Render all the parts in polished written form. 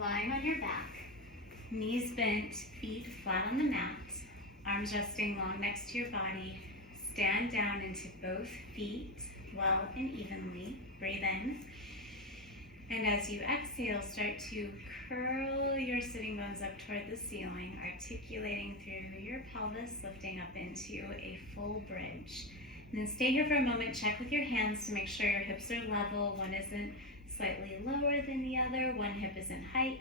lying on your back, knees bent, feet flat on the mat, arms resting long next to your body. Stand down into both feet well and evenly. Breathe in. And as you exhale, start to curl your sitting bones up toward the ceiling, articulating through your pelvis, lifting up into a full bridge. And then stay here for a moment. Check with your hands to make sure your hips are level. One isn't slightly lower than the other. One hip is in height.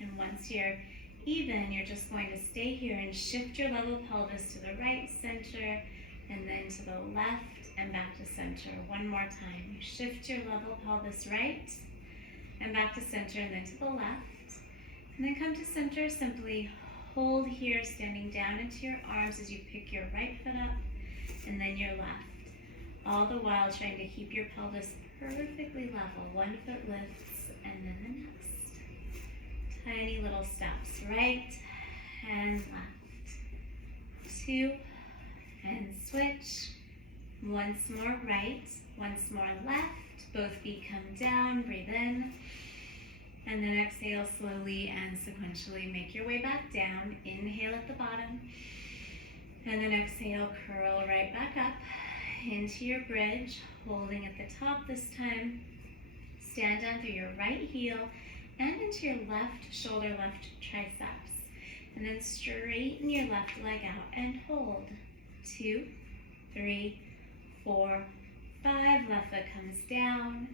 And once you're even, you're just going to stay here and shift your level pelvis to the right, center, and then to the left and back to center. One more time. You shift your level pelvis right and back to center, and then to the left. And then come to center. Simply hold here, standing down into your arms as you pick your right foot up and then your left. All the while trying to keep your pelvis perfectly level. One foot lifts and then the next. Tiny little steps. Right and left. 2 and switch. Once more right, once more left. Both feet come down, breathe in. And then exhale slowly and sequentially. Make your way back down. Inhale at the bottom. And then exhale, curl right back up into your bridge, holding at the top this time. Stand down through your right heel and into your left shoulder, left triceps. And then straighten your left leg out and hold. 2, 3, 4, 5. Left foot comes down.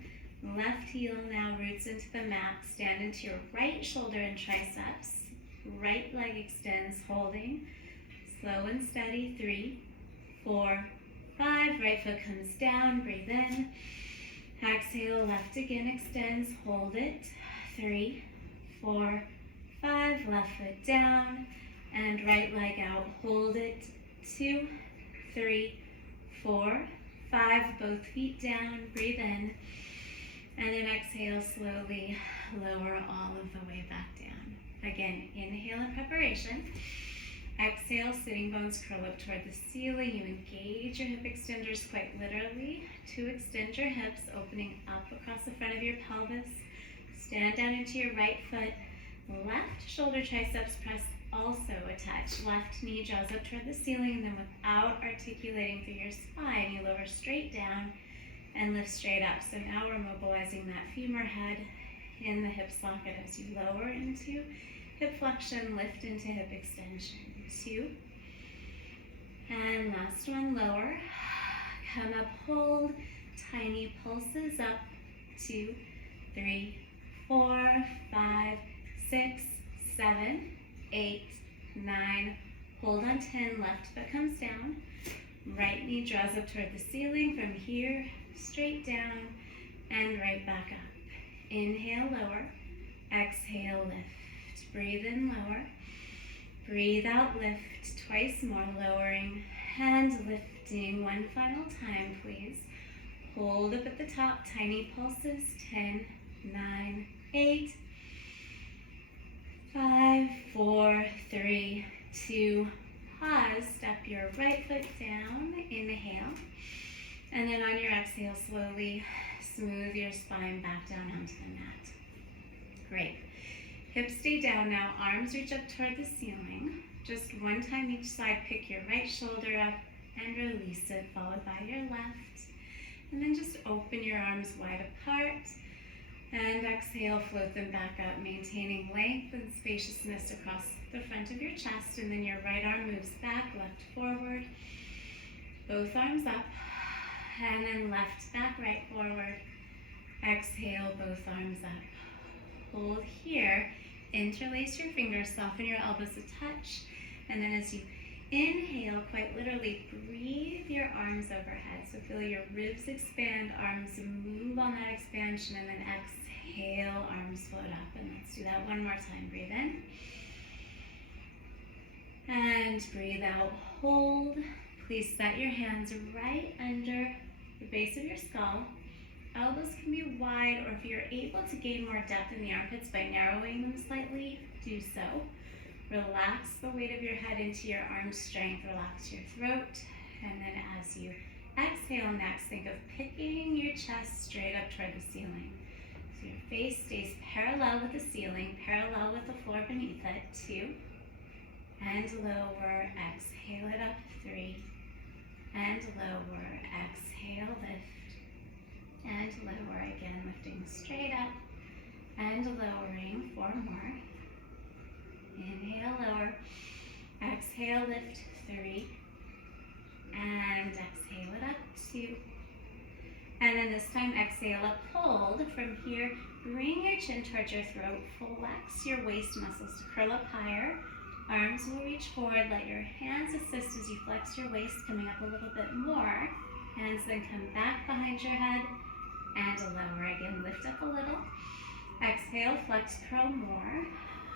Left heel now roots into the mat. Stand into your right shoulder and triceps. Right leg extends, holding. Slow and steady. 3, 4, 5. Right foot comes down. Breathe in. Exhale. Left again extends. Hold it. 3, 4, 5. Left foot down. And right leg out. Hold it. 2, 3, 4, 5. Both feet down. Breathe in. And then exhale slowly. Lower all of the way back down. Again, inhale in preparation. Exhale, sitting bones curl up toward the ceiling. You engage your hip extenders quite literally to extend your hips, opening up across the front of your pelvis. Stand down into your right foot. Left shoulder triceps press also a touch. Left knee draws up toward the ceiling, and then without articulating through your spine, you lower straight down and lift straight up. So now we're mobilizing that femur head in the hip socket as you lower into hip flexion, lift into hip extension. 2. And last one, lower. Come up, hold. Tiny pulses up. 2, 3, 4, 5, 6, 7, 8, 9. Hold on 10. Left foot comes down. Right knee draws up toward the ceiling. From here, straight down and right back up. Inhale, lower. Exhale, lift. Breathe in, lower. Breathe out, lift. Twice more, lowering and lifting. One final time, please. Hold up at the top. Tiny pulses. 10, 9, 8, 5, 4, 3, 2, pause. Step your right foot down. Inhale. And then on your exhale, slowly smooth your spine back down onto the mat. Great. Hips stay down now. Arms reach up toward the ceiling. Just one time each side. Pick your right shoulder up and release it, followed by your left. And then just open your arms wide apart. And exhale, float them back up, maintaining length and spaciousness across the front of your chest. And then your right arm moves back, left forward. Both arms up. And then left back, right forward. Exhale, both arms up. Hold here. Interlace your fingers, soften your elbows a touch. And then as you inhale, quite literally breathe your arms overhead. So feel your ribs expand, arms move on that expansion, and then exhale, arms float up. And let's do that one more time. Breathe in. And breathe out, hold. Please set your hands right under the base of your skull. Elbows can be wide, or if you're able to gain more depth in the armpits by narrowing them slightly, do so. Relax the weight of your head into your arm strength. Relax your throat. And then as you exhale next, think of picking your chest straight up toward the ceiling. So So your face stays parallel with the ceiling, parallel with the floor beneath it. 2. And lower. Exhale it up. 3. And lower. Exhale, lift. And lower again, lifting straight up. And lowering. 4 more. Inhale, lower. Exhale, lift. 3. And exhale it up. 2. And then this time, exhale up, hold. From here, bring your chin towards your throat. Flex your waist muscles to curl up higher. Arms will reach forward. Let your hands assist as you flex your waist, coming up a little bit more. Hands then come back behind your head and lower again. Lift up a little. Exhale, flex, curl more.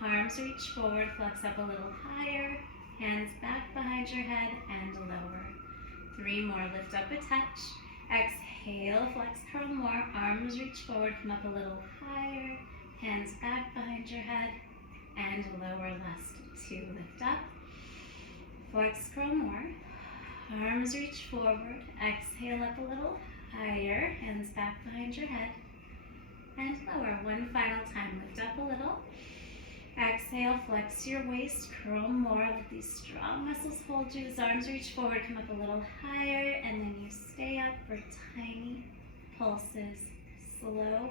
Arms reach forward, flex up a little higher. Hands back behind your head and lower. 3 more. Lift up a touch. Exhale, flex, curl more. Arms reach forward, come up a little higher. Hands back behind your head and lower. Last 2. Lift up. Flex, curl more. Arms reach forward. Exhale up a little higher. Hands back behind your head and lower. 1 final time. Lift up a little. Exhale, flex your waist, curl more. Let these strong muscles hold you. As arms reach forward, come up a little higher, and then you stay up for tiny pulses, slow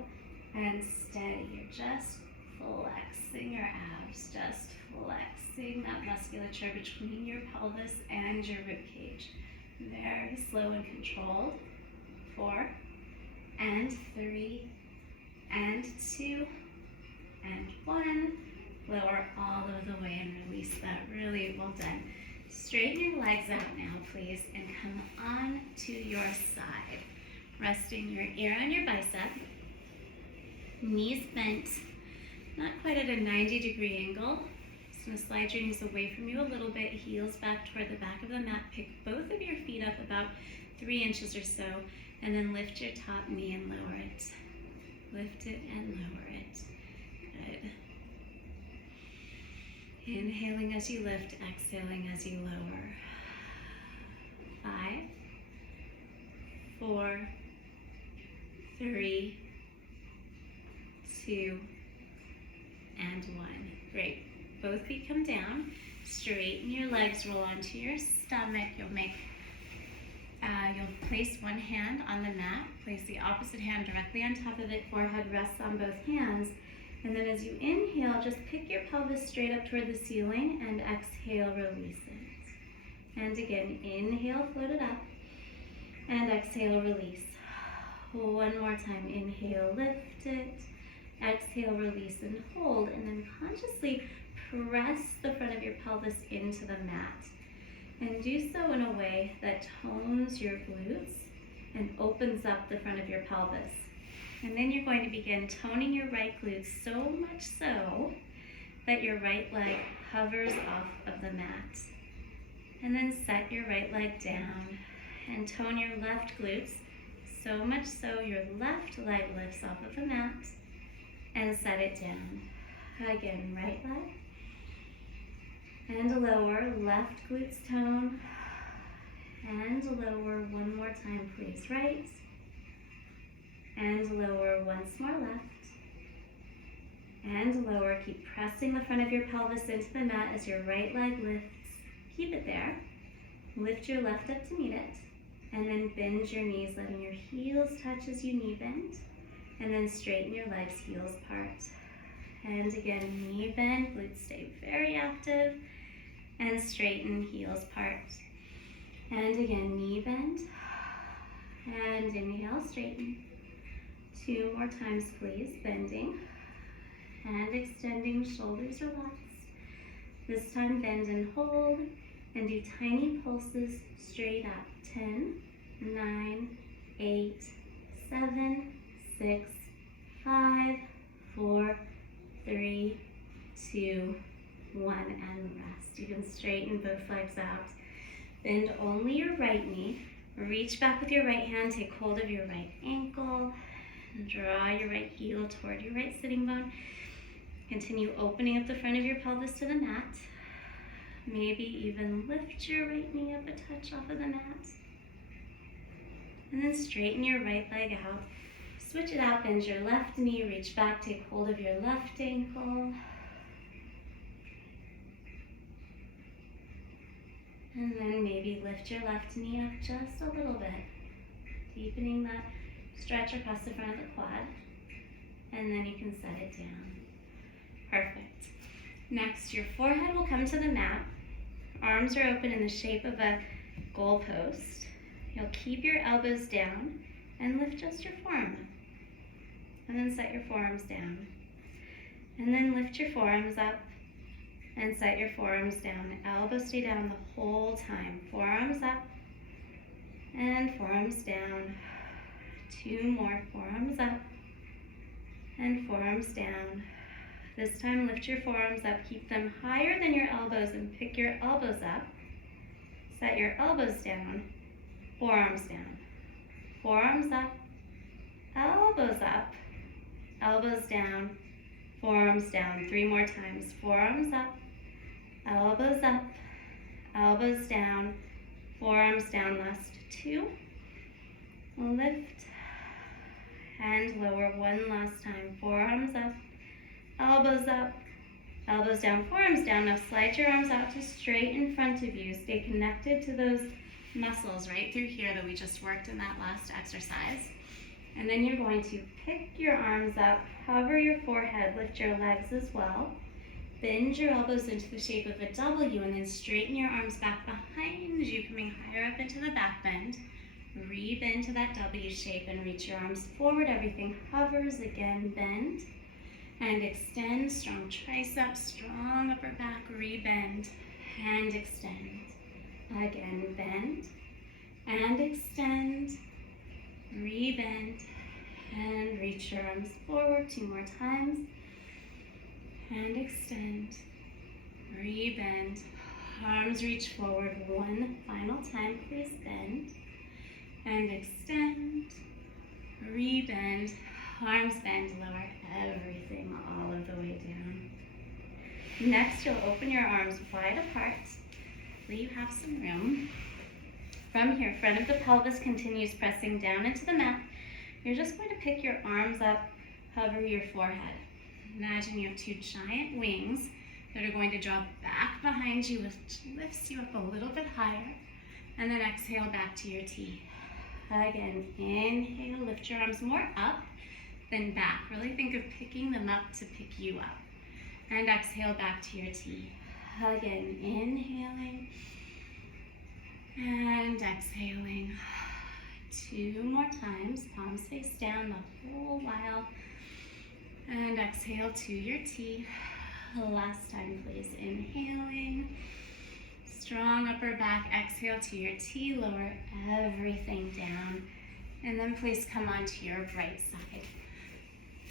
and steady. You're just flexing your abs, just flexing that musculature between your pelvis and your rib cage. Very slow and controlled. 4 and 3 and 2 and 1. Lower all of the way and release that. Really well done. Straighten your legs out now, please, and come on to your side. Resting your ear on your bicep. Knees bent, not quite at a 90-degree angle. Just going to slide your knees away from you a little bit. Heels back toward the back of the mat. Pick both of your feet up about 3 inches or so, and then lift your top knee and lower it. Lift it and lower it. Good. Inhaling as you lift, exhaling as you lower. 5, 4, 3, 2, and 1. Great. Both feet come down. Straighten your legs, roll onto your stomach. You'll place one hand on the mat, place the opposite hand directly on top of it, forehead rests on both hands. And then as you inhale, just pick your pelvis straight up toward the ceiling and exhale, release it. And again, inhale, float it up, and exhale, release. 1 more time, inhale, lift it, exhale, release and hold, and then consciously press the front of your pelvis into the mat. And do so in a way that tones your glutes and opens up the front of your pelvis. And then you're going to begin toning your right glutes so much so that your right leg hovers off of the mat. And then set your right leg down and tone your left glutes so much so your left leg lifts off of the mat and set it down. Again, right leg and lower, left glutes tone and lower. 1 more time, please. Right and lower. Once more, left and lower. Keep pressing the front of your pelvis into the mat as your right leg lifts. Keep it there. Lift your left up to meet it, and then bend your knees, letting your heels touch as you knee bend, and then straighten your legs, heels part. And again, knee bend, glutes stay very active, and straighten, heels part. And again, knee bend, and inhale, straighten. 2 more times, please, bending and extending, shoulders relax. This time, bend and hold, and do tiny pulses straight up. 10, 9, 8, 7, 6, 5, 4, 3, 2, 1, and rest. You can straighten both legs out. Bend only your right knee. Reach back with your right hand, take hold of your right ankle, and draw your right heel toward your right sitting bone. Continue opening up the front of your pelvis to the mat. Maybe even lift your right knee up a touch off of the mat. And then straighten your right leg out Switch it out, bend your left knee, reach back, take hold of your left ankle. And then maybe lift your left knee up just a little bit, deepening that stretch across the front of the quad. And then you can set it down. Perfect. Next, your forehead will come to the mat. Arms are open in the shape of a goalpost. You'll keep your elbows down and lift just your forearm up. And then set your forearms down. And then lift your forearms up and set your forearms down. Elbows stay down the whole time. Forearms up and forearms down. 2 more. Forearms up and forearms down. This time lift your forearms up. Keep them higher than your elbows and pick your elbows up. Set your elbows down. Forearms down. Forearms up. Elbows up. Elbows down. Forearms down. 3 more times. Forearms up. Elbows up. Elbows down. Forearms down. Last 2. Lift and lower 1 last time. Forearms up. Elbows up. Elbows down. Forearms down. Now slide your arms out to straight in front of you. Stay connected to those muscles right through here that we just worked in that last exercise. And then you're going to pick your arms up, hover your forehead, lift your legs as well. Bend your elbows into the shape of a W and then straighten your arms back behind you, coming higher up into the back bend. Re-bend to that W shape and reach your arms forward. Everything hovers. Again, bend and extend. Strong triceps, strong upper back. Re-bend and extend. Again, bend and extend. Re-bend and reach your arms forward 2 more times. And extend. Re-bend. Arms reach forward 1 final time. Please bend. And extend. Re-bend. Arms bend. Lower everything all of the way down. Next, you'll open your arms wide apart. You have some room. From here, front of the pelvis continues pressing down into the mat. You're just going to pick your arms up, hover your forehead. Imagine you have 2 giant wings that are going to drop back behind you, which lifts you up a little bit higher. And then exhale back to your T. Again, inhale, lift your arms more up than back. Really think of picking them up to pick you up. And exhale back to your T. Again, inhaling. And exhaling. 2 more times. Palms face down the whole while. And exhale to your T. Last time, please. Inhaling. Strong upper back. Exhale to your T. Lower everything down. And then please come onto your right side.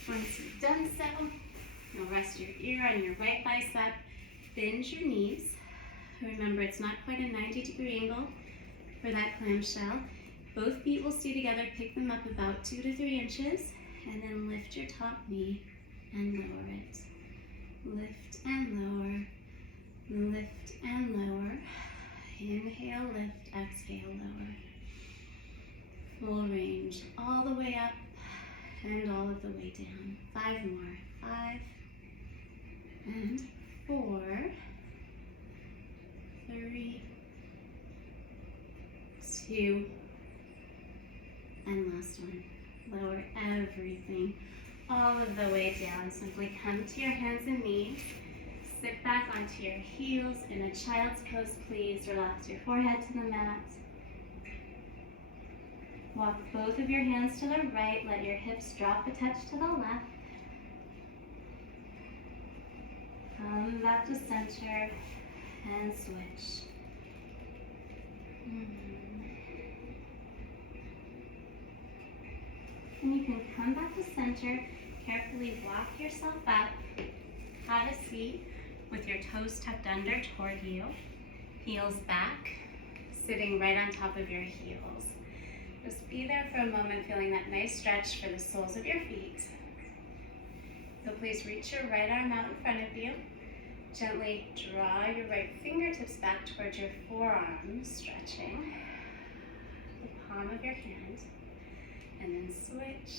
Once you've done so, you'll rest your ear on your right bicep. Bend your knees. Remember, it's not quite a 90-degree angle for that clamshell. Both feet will stay together. Pick them up about 2 to 3 inches. And then lift your top knee and lower it. Lift and lower. Lift and lower. Inhale, lift, exhale, lower. Full range all the way up and all of the way down. 5 more. 5 and 4. 3, 2, and last one. Lower everything all of the way down. Simply come to your hands and knees. Sit back onto your heels in a child's pose, please. Relax your forehead to the mat. Walk both of your hands to the right. Let your hips drop a touch to the left. Come back to center and switch. And you can come back to center. Carefully walk yourself up. Have a seat with your toes tucked under toward you. Heels back, sitting right on top of your heels. Just be there for a moment, feeling that nice stretch for the soles of your feet. So please reach your right arm out in front of you. Gently draw your right fingertips back towards your forearm, stretching the palm of your hand. And then switch.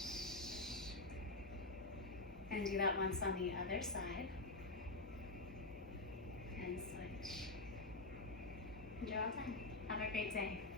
And do that once on the other side. And switch. And you're all done. Have a great day.